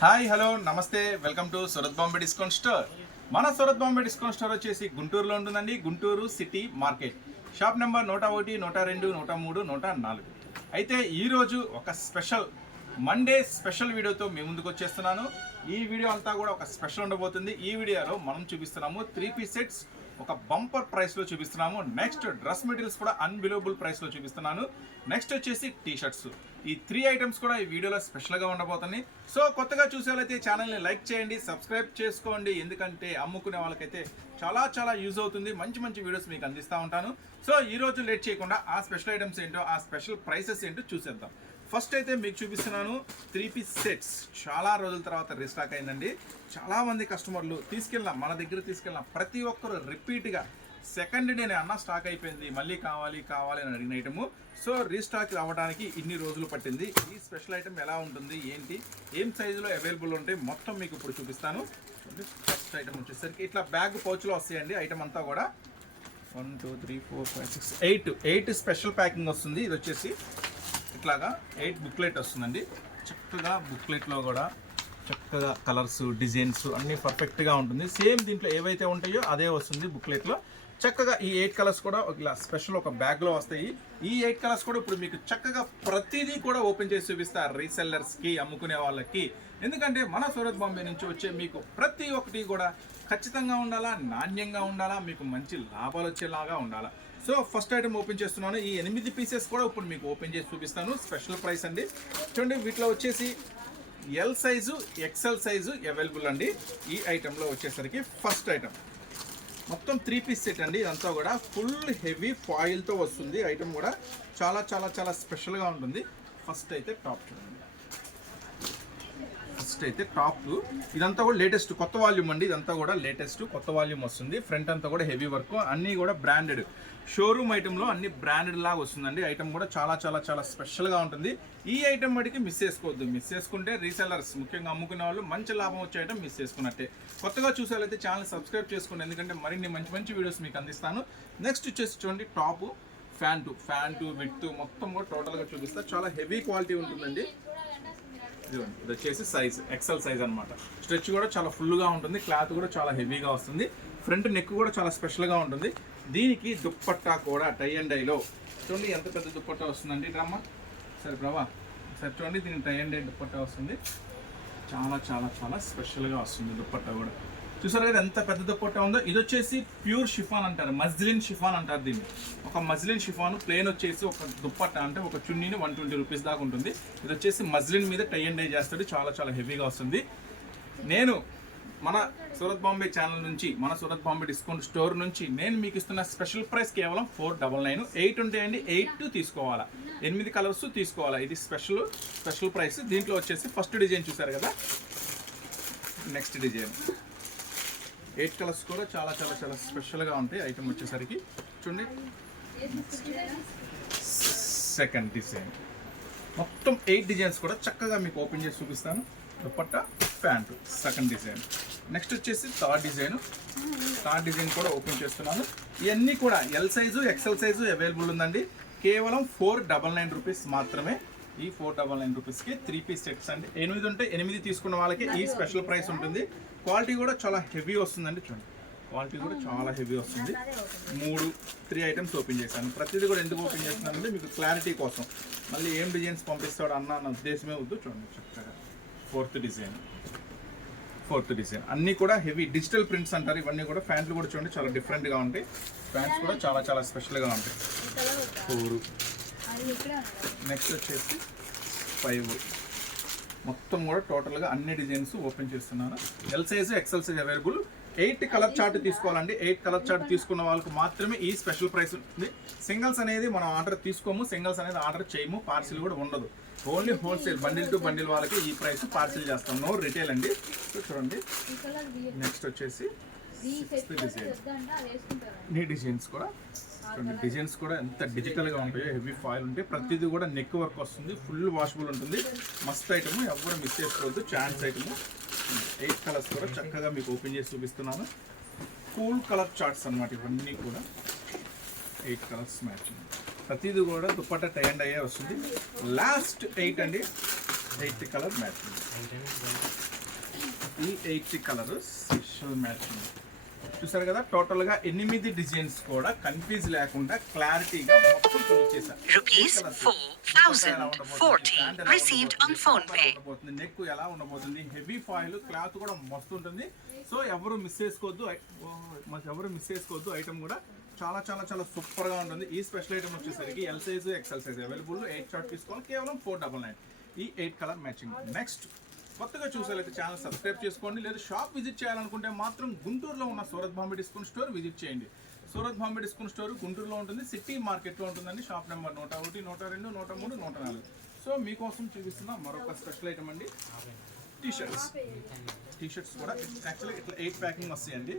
Hi hello నమస్తే welcome to Surat Bombay discount store. మన Surat Bombay discount store వచ్చేసి గుంటూరులో ఉంటుందండి Guntur city market. Shop number నూట ఒకటి నూట రెండు నూట మూడు నూట నాలుగు. అయితే ఈరోజు ఒక స్పెషల్ మండే స్పెషల్ వీడియోతో మీ ముందుకు వచ్చేస్తున్నాను. ఈ వీడియో అంతా కూడా ఒక స్పెషల్ ఉండబోతుంది. ఈ వీడియోలో మనం చూపిస్తున్నాము త్రీ పీస్ సెట్స్ ఒక బంపర్ ప్రైస్లో చూపిస్తున్నాము. నెక్స్ట్ డ్రెస్ మెటీరియల్స్ కూడా అన్బిలబుల్ ప్రైస్లో చూపిస్తున్నాను. నెక్స్ట్ వచ్చేసి టీ షర్ట్స్ ఈ త్రీ ఐటమ్స్ కూడా ఈ వీడియోలో స్పెషల్గా ఉండబోతున్నాయి. సో కొత్తగా చూసే వాళ్ళైతే ఛానల్ని లైక్ చేయండి సబ్స్క్రైబ్ చేసుకోండి. ఎందుకంటే అమ్ముకునే వాళ్ళకైతే చాలా చాలా యూజ్ అవుతుంది. మంచి మంచి వీడియోస్ మీకు అందిస్తూ ఉంటాను. సో ఈ రోజు లేట్ చేయకుండా ఆ స్పెషల్ ఐటమ్స్ ఏంటో ఆ స్పెషల్ ప్రైసెస్ ఏంటో చూసేద్దాం. ఫస్ట్ అయితే మీకు చూపిస్తున్నాను త్రీ పీస్ సెట్స్ చాలా రోజుల తర్వాత రీస్టాక్ అయిందండి. చాలామంది కస్టమర్లు తీసుకెళ్ళిన మన దగ్గర తీసుకెళ్ళిన ప్రతి ఒక్కరు రిపీట్గా సెకండ్ డేనే అన్న స్టాక్ అయిపోయింది. మళ్ళీ కావాలి కావాలి అని అడిగిన ఐటము సో రీస్టాక్ అవ్వడానికి ఇన్ని రోజులు పట్టింది. ఈ స్పెషల్ ఐటమ్ ఎలా ఉంటుంది ఏంటి ఏం సైజులో అవైలబుల్ ఉంటాయి మొత్తం మీకు ఇప్పుడు చూపిస్తాను. ఫస్ట్ ఐటమ్ వచ్చేసరికి ఇట్లా బ్యాగ్ పౌచ్లో వస్తాయండి ఐటమ్ అంతా కూడా. One two three four five six eight eight special packing వస్తుంది. ఇది వచ్చేసి ఇట్లాగా ఎయిట్ బుక్లెట్ వస్తుందండి. చక్కగా బుక్లెట్లో కూడా చక్కగా కలర్స్ డిజైన్స్ అన్నీ పర్ఫెక్ట్గా ఉంటుంది. సేమ్ దీంట్లో ఏవైతే ఉంటాయో అదే వస్తుంది బుక్లెట్లో చక్కగా ఈ ఎయిట్ కలర్స్ కూడా ఒక ఇలా స్పెషల్ ఒక బ్యాగ్లో వస్తాయి. ఈ ఎయిట్ కలర్స్ కూడా ఇప్పుడు మీకు చక్కగా ప్రతిదీ కూడా ఓపెన్ చేసి చూపిస్తా రీసెల్లర్స్కి అమ్ముకునే వాళ్ళకి. ఎందుకంటే మన సూరత్ బాంబే నుంచి వచ్చే మీకు ప్రతి ఒక్కటి కూడా ఖచ్చితంగా ఉండాలా నాణ్యంగా ఉండాలా మీకు మంచి లాభాలు వచ్చేలాగా ఉండాలా. సో ఫస్ట్ ఐటమ్ ఓపెన్ చేస్తున్నాను. ఈ ఎనిమిది పీసెస్ కూడా ఇప్పుడు మీకు ఓపెన్ చేసి చూపిస్తాను. స్పెషల్ ప్రైస్ అండి. చూడండి వీటిలో వచ్చేసి L size XL size available అండి. ఈ ఐటెంలో వచ్చేసరికి ఫస్ట్ ఐటమ్ మొత్తం త్రీ పీస్ సెట్ అండి. ఇదంతా కూడా ఫుల్ హెవీ ఫాయిల్తో వస్తుంది. ఐటమ్ కూడా చాలా చాలా చాలా స్పెషల్గా ఉంటుంది. ఫస్ట్ అయితే టాప్ చూడండి. ఫస్ట్ అయితే టాప్. ఇదంతా కూడా లేటెస్ట్ కొత్త వాల్యూమ్ అండి. ఇదంతా కూడా లేటెస్ట్ కొత్త వాల్యూమ్ వస్తుంది. ఫ్రంట్ అంతా కూడా హెవీ వర్క్. అన్నీ కూడా బ్రాండెడ్. షోరూమ్ ఐటెంలో అన్ని బ్రాండెడ్ లాగా వస్తుందండి. ఐటమ్ కూడా చాలా చాలా చాలా స్పెషల్గా ఉంటుంది. ఈ ఐటెం మటుకి మిస్ చేసుకోవద్దు. మిస్ చేసుకుంటే రీసెల్లర్స్ ముఖ్యంగా అమ్ముకునే వాళ్ళు మంచి లాభం వచ్చే ఐటమ్ మిస్ చేసుకున్నట్టే. కొత్తగా చూసేవాళ్ళైతే ఛానల్ సబ్స్క్రైబ్ చేసుకోండి. ఎందుకంటే మరిన్ని మంచి మంచి వీడియోస్ మీకు అందిస్తాను. నెక్స్ట్ వచ్చేసి చూడండి టాప్. ఫ్యాంటు ఫ్యాంటు విత్ మొత్తం కూడా టోటల్గా చూపిస్తా. చాలా హెవీ క్వాలిటీ ఉంటుందండి. ఇది వచ్చేసి సైజ్ ఎక్సెల్ సైజ్ అన్నమాట. స్ట్రెచ్ కూడా చాలా ఫుల్గా ఉంటుంది. క్లాత్ కూడా చాలా హెవీగా వస్తుంది. ఫ్రంట్ నెక్ కూడా చాలా స్పెషల్గా ఉంటుంది. దీనికి దుప్పట్టా కూడా టై అండ్ డైలో చూడండి ఎంత పెద్ద దుప్పట్టా వస్తుందండి. రమ్మ. సరే ప్రభా. సరే చూడండి దీనికి టై అండ్ డై దుప్పట్టా వస్తుంది. చాలా చాలా చాలా స్పెషల్గా వస్తుంది దుప్పట్టా కూడా. చూసారు కదా ఎంత పెద్ద దుప్పట్టా ఉందో? ఇది వచ్చేసి ప్యూర్ షిఫాన్ అంటారు. మజ్లిన్ షిఫాన్ అంటారు దీన్ని. ఒక మజ్లిన్ షిఫాన్ ప్లేన్ వచ్చేసి ఒక దుప్పట్ట అంటే ఒక చున్నీని వన్ ట్వంటీ రూపీస్ దాకా ఉంటుంది. ఇది వచ్చేసి మజ్లిన్ మీద టై అండ్ డై చేస్తాడు. చాలా చాలా హెవీగా వస్తుంది. నేను మన సూరత్ బాంబే ఛానల్ నుంచి మన సూరత్ బాంబే డిస్కౌంట్ స్టోర్ నుంచి నేను మీకు ఇస్తున్న స్పెషల్ ప్రైస్ కేవలం ఫోర్ డబల్ నైన్. ఎయిట్ ఉంటాయండి ఎయిట్ తీసుకోవాలా. ఎనిమిది కలర్స్ తీసుకోవాలా. ఇది స్పెషల్ స్పెషల్ ప్రైస్. దీంట్లో వచ్చేసి ఫస్ట్ డిజైన్ చూసారు కదా? Next design. ఎయిట్ కలర్స్ కూడా చాలా చాలా చాలా స్పెషల్గా ఉంటాయి. ఐటమ్ వచ్చేసరికి చూడండి. సెకండ్ డిజైన్ మొత్తం ఎయిట్ డిజైన్స్ కూడా చక్కగా మీకు ఓపెన్ చేసి చూపిస్తాను. Dupatta pant second design next వచ్చేసి థర్డ్ డిజైన్ థర్డ్ డిజైన్ కూడా ఓపెన్ చేస్తున్నాను. ఇవన్నీ కూడా L size XL size available ఉందండి. కేవలం ఫోర్ డబల్ నైన్ రూపీస్ మాత్రమే ఈ ఫోర్ డబల్ నైన్ రూపీస్కి త్రీ పీస్ సెట్స్ అండి. ఎనిమిది ఉంటే ఎనిమిది తీసుకున్న వాళ్ళకి ఈ స్పెషల్ ప్రైస్ ఉంటుంది. క్వాలిటీ కూడా చాలా హెవీ వస్తుందండి చూడండి. క్వాలిటీ కూడా చాలా హెవీ వస్తుంది. మూడు త్రీ ఐటమ్స్ ఓపెన్ చేశాను. ప్రతిదీ కూడా ఎందుకు ఓపెన్ చేస్తున్నానంటే మీకు క్లారిటీ కోసం. మళ్ళీ ఏం డిజైన్స్ పంపిస్తాడు అన్న నా ఉద్దేశమే వద్దు. చూడండి చక్కగా. Fourth design. Fourth design. అన్నీ కూడా హెవీ డిజిటల్ ప్రింట్స్ అంటారు. ఇవన్నీ కూడా ప్యాంట్లు కూడా చూడండి చాలా డిఫరెంట్గా ఉంటాయి. ప్యాంట్స్ కూడా చాలా చాలా స్పెషల్గా ఉంటాయి. ఫోర్. నెక్స్ట్ వచ్చేసి ఫైవ్ మొత్తం కూడా టోటల్గా అన్ని డిజైన్స్ ఓపెన్ చేస్తున్నాను. L size XL size available eight colour chart తీసుకోవాలండి. ఎయిట్ కలర్ చార్ట్ తీసుకున్న వాళ్ళకి మాత్రమే ఈ స్పెషల్ ప్రైస్ ఉంటుంది. సింగిల్స్ అనేది మనం ఆర్డర్ తీసుకోము. సింగిల్స్ అనేది ఆర్డర్ చేయము. పార్సిల్ కూడా ఉండదు. Only wholesale bundle to bundle వాళ్ళకి ఈ ప్రైస్ పార్సిల్ చేస్తాం. నో రిటైల్ అండి. చూడండి. నెక్స్ట్ వచ్చేసి నీ డిజైన్స్ కూడా. చూడండి డిజైన్స్ కూడా ఎంత డిజిటల్గా ఉంటాయో హెవీ ఫాయిల్ ఉంటాయి ప్రతిదీ కూడా నెక్ వర్క్ వస్తుంది ఫుల్ వాషబుల్ ఉంటుంది. మస్త్ ఐటమ్ ఎవరు మిస్ చేసుకోవద్దు. Chance item. ఎయిట్ కలర్స్ కూడా చక్కగా మీకు ఓపెన్ చేసి చూపిస్తున్నాను. కూల్ కలర్ చార్ట్స్ అన్నమాట ఇవన్నీ కూడా. Eight colours matching. ప్రతిదీ కూడా దుప్పట్టా టై అండ్ అయ్యే వస్తుంది. లాస్ట్ ఎయిట్ అండి. Eighth colour matching. ఈ ఎయిట్ కలర్ స్పెషల్ మ్యాచింగ్. చూసారు కదా టోటల్గా ఎనిమిది డిజైన్స్ కూడా కన్ఫ్యూజ్ లేకుండా క్లారిటీగా మొత్తం చూపించేసా Rupees 4,040 received on phone pay. Neck ఎలా ఉండబోతుంది? హెవీ ఫాయిల్ క్లాత్ కూడా మస్తు ఉంటుంది. సో ఎవరు మిస్ చేసుకోవద్దు. ఎవరు మిస్ చేసుకోవద్దు. ఐటమ్ కూడా చాలా చాలా చాలా సూపర్గా ఉంటుంది. ఈ స్పెషల్ ఐటమ్ వచ్చేసరికి L size XL size available eight chart తీసుకోవాలి. కేవలం ఫోర్ డబల్ నైన్ ఈ ఎయిట్ కలర్ మ్యాచింగ్ నెక్స్ట్ కొత్తగా చూసేలైతే ఛానల్ సబ్స్క్రైబ్ చేసుకోండి లేదా షాప్ విజిట్ చేయాలనుకుంటే మాత్రం గుంటూరులో ఉన్న Surat Bombay discount store visit చేయండి. సూరత్ బాంబే డిస్కౌంట్ స్టోర్ గుంటూరులో ఉంటుంది సిటీ మార్కెట్లో ఉంటుందండి. షాప్ నెంబర్ నూట ఒకటి నూట రెండు నూట మూడు నూట నాలుగు. సో మీకోసం చూపిస్తున్న మరొక స్పెషల్ ఐటమ్ అండి. టీషర్ట్స్ టీషర్ట్స్ కూడా యాక్చువల్లీ ఇట్లా ఎయిట్ ప్యాకింగ్ వస్తాయండి.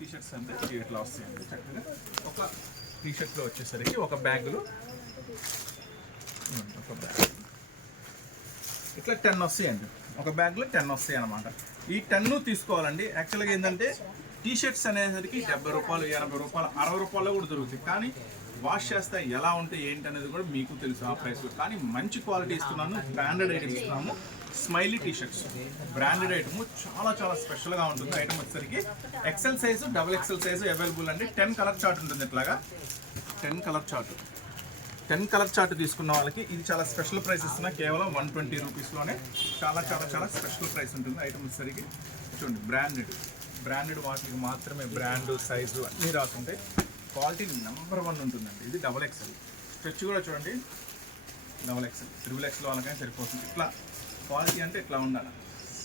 టీషర్ట్స్ అంటే ఇట్లా వస్తాయండి చక్కగా. ఒక టీషర్ట్లో వచ్చేసరికి ఒక బ్యాగులో ఒక బ్యాగ్ ఇట్లా టెన్ వస్తాయండి. ఒక బ్యాగ్లో టెన్ వస్తాయి అనమాట ఈ టెన్ తీసుకోవాలండి. యాక్చువల్గా ఏంటంటే టీ షర్ట్స్ అనేసరికి డెబ్బై రూపాయలు ఎనభై రూపాయలు అరవై రూపాయలు కూడా దొరుకుతాయి. కానీ వాష్ చేస్తే ఎలా ఉంటే ఏంటి అనేది కూడా మీకు తెలుసు ఆ ప్రైస్ కానీ మంచి క్వాలిటీ ఇస్తున్నాను. బ్రాండెడ్ ఐటమ్ ఇస్తున్నాము. Smiley T shirts branded item. చాలా చాలా స్పెషల్గా ఉంటుంది. ఐటమ్ వచ్చేసరికి XL size double XL size available అండి. టెన్ కలర్ చార్ట్ ఉంటుంది ఇట్లాగా. Ten colour chart. Ten colour chart తీసుకున్న వాళ్ళకి ఇది చాలా స్పెషల్ ప్రైస్ ఇస్తున్నా కేవలం వన్ ట్వంటీ రూపీస్లోనే చాలా చాలా చాలా స్పెషల్ ప్రైస్ ఉంటుంది ఐటమ్ వచ్చేసరికి. చూడండి బ్రాండెడ్ బ్రాండెడ్ వాటికి మాత్రమే బ్రాండ్ సైజు అన్నీ రాసుంటాయి క్వాలిటీ నెంబర్ వన్ ఉంటుందండి. ఇది డబల్ ఎక్స్ఎల్ స్ట్రెచ్ కూడా చూడండి. డబల్ ఎక్స్ఎల్ త్రిబుల్ ఎక్స్ఎల్ వాళ్ళకైనా సరిపోతుంది. ఇట్లా క్వాలిటీ అంటే ఇట్లా ఉండాలి.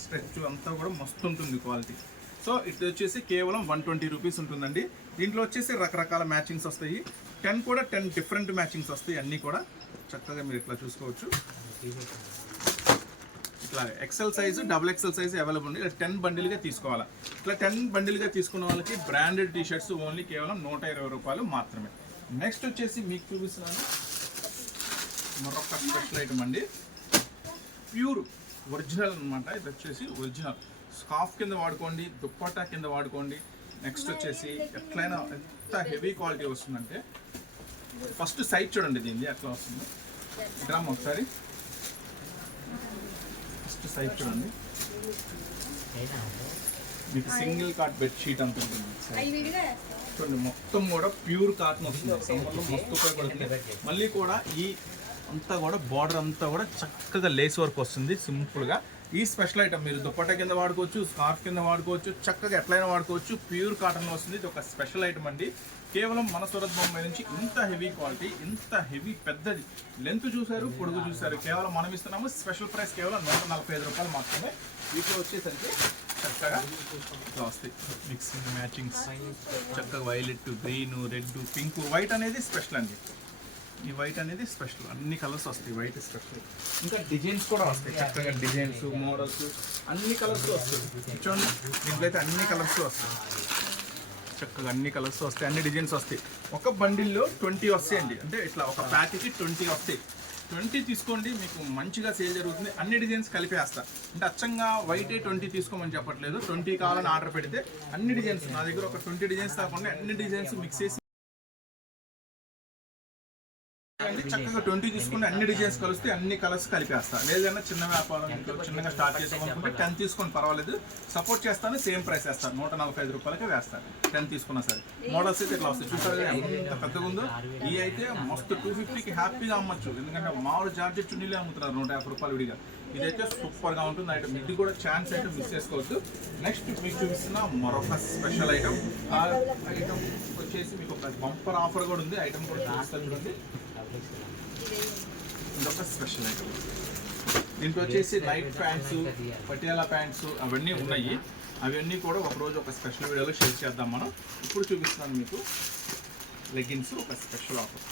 స్ట్రెచ్ అంతా కూడా మస్తు ఉంటుంది క్వాలిటీ. సో ఇది వచ్చేసి కేవలం వన్ ట్వంటీ రూపీస్ ఉంటుందండి. దీంట్లో వచ్చేసి రకరకాల మ్యాచింగ్స్ వస్తాయి. టెన్ కూడా టెన్ డిఫరెంట్ మ్యాచింగ్స్ వస్తాయి. అన్నీ కూడా చక్కగా మీరు ఇట్లా చూసుకోవచ్చు. ఇట్లా XL size double XL size available ఉంది. ఇలా టెన్ బండిల్గా తీసుకోవాలి. ఇట్లా టెన్ బండిల్గా తీసుకున్న వాళ్ళకి బ్రాండెడ్ టీషర్ట్స్ ఓన్లీ కేవలం నూట ఇరవై రూపాయలు మాత్రమే. నెక్స్ట్ వచ్చేసి మీకు చూపిస్తున్నాను. మరొక స్పెషల్ ఐటమ్ అండి. ప్యూర్ ఒరిజినల్ అనమాట ఇది వచ్చేసి ఒరిజినల్ స్కాఫ్ కింద వాడుకోండి దుప్పట్టా కింద వాడుకోండి. నెక్స్ట్ వచ్చేసి ఎట్లయినా ఎంత హెవీ క్వాలిటీ వస్తుందంటే ఫస్ట్ సైజ్ చూడండి దీన్ని ఎట్లా వస్తుంది. డ్రమ్ ఒకసారి. ఫస్ట్ సైజ్ చూడండి. మీకు సింగిల్ కార్ట్ బెడ్షీట్ అంత ఉంటుంది. చూడండి మొత్తం కూడా ప్యూర్ కాటన్ వస్తుంది. సమ్మర్లో మస్తు ఉపయోగపడుతుంది మళ్ళీ కూడా ఈ అంతా కూడా బార్డర్ అంతా కూడా చక్కగా లేస్ వర్క్ వస్తుంది. సింపుల్గా ఈ స్పెషల్ ఐటమ్ మీరు దుప్పట్టా కింద వాడుకోవచ్చు స్కార్ఫ్ కింద వాడుకోవచ్చు చక్కగా ఎట్లయినా వాడుకోవచ్చు. ప్యూర్ కాటన్ వస్తుంది. ఇది ఒక స్పెషల్ ఐటమ్ అండి. కేవలం మన సూరత్ బొంబాయి నుంచి ఇంత హెవీ క్వాలిటీ ఇంత హెవీ పెద్దది. లెంత్ చూసారు పొడుగు చూసారు కేవలం మనం ఇస్తున్నాము. స్పెషల్ ప్రైస్ కేవలం నూట నలభై ఐదు రూపాయలు మాత్రమే. వీటిలో వచ్చేసరికి చక్కగా వస్తాయి మిక్సింగ్ మ్యాచింగ్స్ చక్కగా violet green red pink white అనేది స్పెషల్ అండి. ఈ వైట్ అనేది స్పెషల్ అన్ని కలర్స్ వస్తాయి వైట్ స్పెషల్ ఇంకా డిజైన్స్ కూడా వస్తాయి చక్కగా డిజైన్స్ మోడల్స్ అన్ని కలర్స్ వస్తాయి. చూడండి దీంట్లో అయితే అన్ని కలర్స్ వస్తాయి. చక్కగా అన్ని కలర్స్ వస్తాయి అన్ని డిజైన్స్ వస్తాయి. ఒక బండిల్లో ట్వంటీ వస్తాయండి. అంటే ఇట్లా ఒక ప్యాక్కి ట్వంటీ వస్తాయి. ట్వంటీ తీసుకోండి మీకు మంచిగా సేల్ జరుగుతుంది. అన్ని డిజైన్స్ కలిపేస్తా అంటే అచ్చంగా వైట్ ట్వంటీ తీసుకోమని చెప్పట్లేదు. ట్వంటీ కావాలని ఆర్డర్ పెడితే అన్ని డిజైన్స్ నా దగ్గర ఒక ట్వంటీ డిజైన్స్ కాకుండా అన్ని డిజైన్స్ మిక్స్ చేసి చక్కగా ట్వంటీ తీసుకుంటే అన్ని డిజైన్స్ కలిస్తే అన్ని కలర్స్ కలిపేస్తా. లేదన్నా చిన్న వ్యాపారం చిన్నగా స్టార్ట్ చేసామనుకుంటే టెన్ తీసుకొని పర్వాలేదు. సపోర్ట్ చేస్తాను సేమ్ ప్రైస్ వేస్తాను నూట నలభై ఐదు రూపాయలకి వేస్తాను టెన్ తీసుకున్నా సరే. మోడల్స్ అయితే ఇట్లా వస్తాయి. చూసారు ఎంత పెద్దగా ఉందో? ఈ అయితే మస్తు టూ ఫిఫ్టీకి హ్యాపీగా అమ్మచ్చు. ఎందుకంటే మామూలు జార్జెట్ చున్నీలే అమ్ముతున్నారు. నూట యాభై రూపాయలు విడిగా. ఇదైతే సూపర్గా ఉంటుంది. ఐటమ్ ఇది కూడా ఛాన్స్ ఐటమ్ మిస్ చేసుకోవద్దు. నెక్స్ట్ మీకు చూపిస్తున్న మరొక స్పెషల్ ఐటమ్ ఆ ఐటమ్ వచ్చేసి మీకు ఒక బంపర్ ఆఫర్ కూడా ఉంది. ఐటమ్ కూడా చూపిస్తాను చూడండి. ఇదొక స్పెషల్ ఐటమ్ దీంట్లో వచ్చేసి నైట్ ప్యాంట్స్ పటియాలా ప్యాంట్స్ అవన్నీ ఉన్నాయి. అవన్నీ కూడా ఒక రోజు ఒక స్పెషల్ వీడియోలో షేర్ చేద్దాం మనం. ఇప్పుడు చూపిస్తాను మీకు లెగ్గిన్స్ ఒక స్పెషల్ ఆఫర్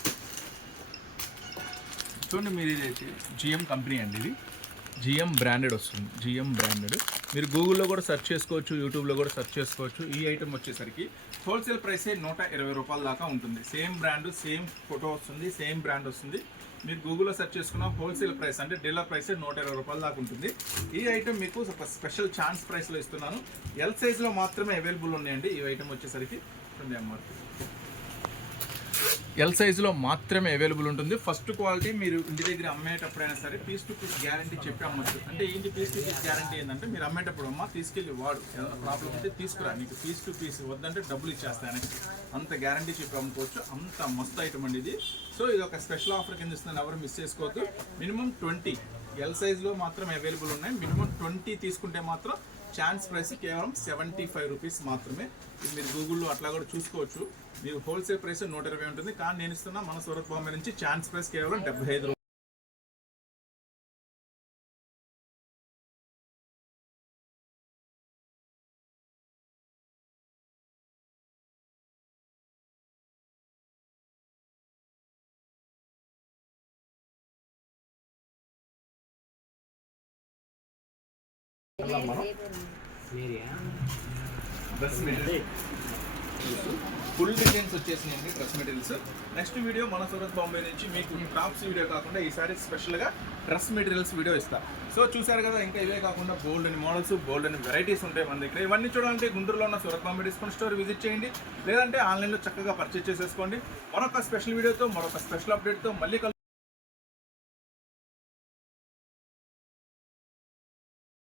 చూడండి మీరు ఇది జిఎం కంపెనీ అండి ఇది. జిఎం బ్రాండెడ్ వస్తుంది. GM branded. మీరు గూగుల్లో కూడా సెర్చ్ చేసుకోవచ్చు యూట్యూబ్లో కూడా సెర్చ్ చేసుకోవచ్చు. ఈ ఐటమ్ వచ్చేసరికి హోల్సేల్ ప్రైసే నూట ఇరవై రూపాయల దాకా ఉంటుంది. సేమ్ బ్రాండ్ సేమ్ ఫోటో వస్తుంది సేమ్ బ్రాండ్ వస్తుంది. మీరు గూగుల్లో సెర్చ్ చేసుకున్న హోల్సేల్ ప్రైస్ అంటే డీలర్ ప్రైస్ నూట ఇరవై రూపాయల దాకా ఉంటుంది. ఈ ఐటమ్ మీకు ఒక స్పెషల్ ఛాన్స్ ప్రైస్లో ఇస్తున్నాను. ఎల్ సైజ్లో మాత్రమే అవైలబుల్ ఉన్నాయండి. ఈ ఐటమ్ వచ్చేసరికి. ఎంఆర్పీ ఎల్ సైజులో మాత్రమే అవైలబుల్ ఉంటుంది. ఫస్ట్ క్వాలిటీ మీరు ఇంటి దగ్గర అమ్మేటప్పుడైనా సరే పీస్ టు పీస్ గ్యారంటీ చెప్పి అమ్మచ్చు. అంటే ఏంటి పీస్ టు పీస్ గ్యారంటీ ఏంటంటే మీరు అమ్మేటప్పుడు అమ్మ తీసుకెళ్ళి వాడు. ఏదైనా ప్రాబ్లం అయితే తీసుకురా. నీకు పీస్ టు పీస్ వద్దంటే డబ్బులు ఇచ్చేస్తాను అంత గ్యారంటీ చెప్పి అమ్ముకోవచ్చు. అంత మస్తు ఐటమ్ అండి ఇది. సో ఇది ఒక స్పెషల్ ఆఫర్ కింద ఇస్తున్నాను ఎవరు మిస్ చేసుకోవద్దు. మినిమం ట్వంటీ ఎల్ సైజ్లో మాత్రం అవైలబుల్ ఉన్నాయి. మినిమం ట్వంటీ తీసుకుంటే మాత్రం ఛాన్స్ ప్రైస్ కేవలం సెవెంటీ ఫైవ్ రూపీస్ మాత్రమే. ఇది మీరు గూగుల్లో అట్లా కూడా చూసుకోవచ్చు. మీకు హోల్సేల్ ప్రైస్ నూట ఇరవై ఉంటుంది. కానీ నేను ఇస్తున్నా మన సూరత్ బాంబే నుంచి ఛాన్స్ ప్రైస్ కేవలం డెబ్బై ఐదు డ్రెస్ ఫుల్ డిజైన్స్ వచ్చేసినాయండి డ్రెస్ మెటీరియల్స్. నెక్స్ట్ వీడియో మన సూరత్ బాంబే నుంచి మీకు టాప్స్ వీడియో కాకుండా ఈసారి స్పెషల్గా డ్రెస్ మెటీరియల్స్ వీడియో ఇస్తా. సో చూసారు కదా ఇంకా ఇవే కాకుండా బోల్డ్ అని మోడల్స్ బోల్డ్ అని వెరైటీస్ ఉంటాయి మన దగ్గర. ఇవన్నీ చూడాలంటే గుంటూరులో ఉన్న Surat Bombay discount store visit చేయండి. లేదంటే ఆన్లైన్లో చక్కగా పర్చేస్ చేసేసుకోండి. మరొక స్పెషల్ వీడియోతో మరొక స్పెషల్ అప్డేట్తో మళ్ళీ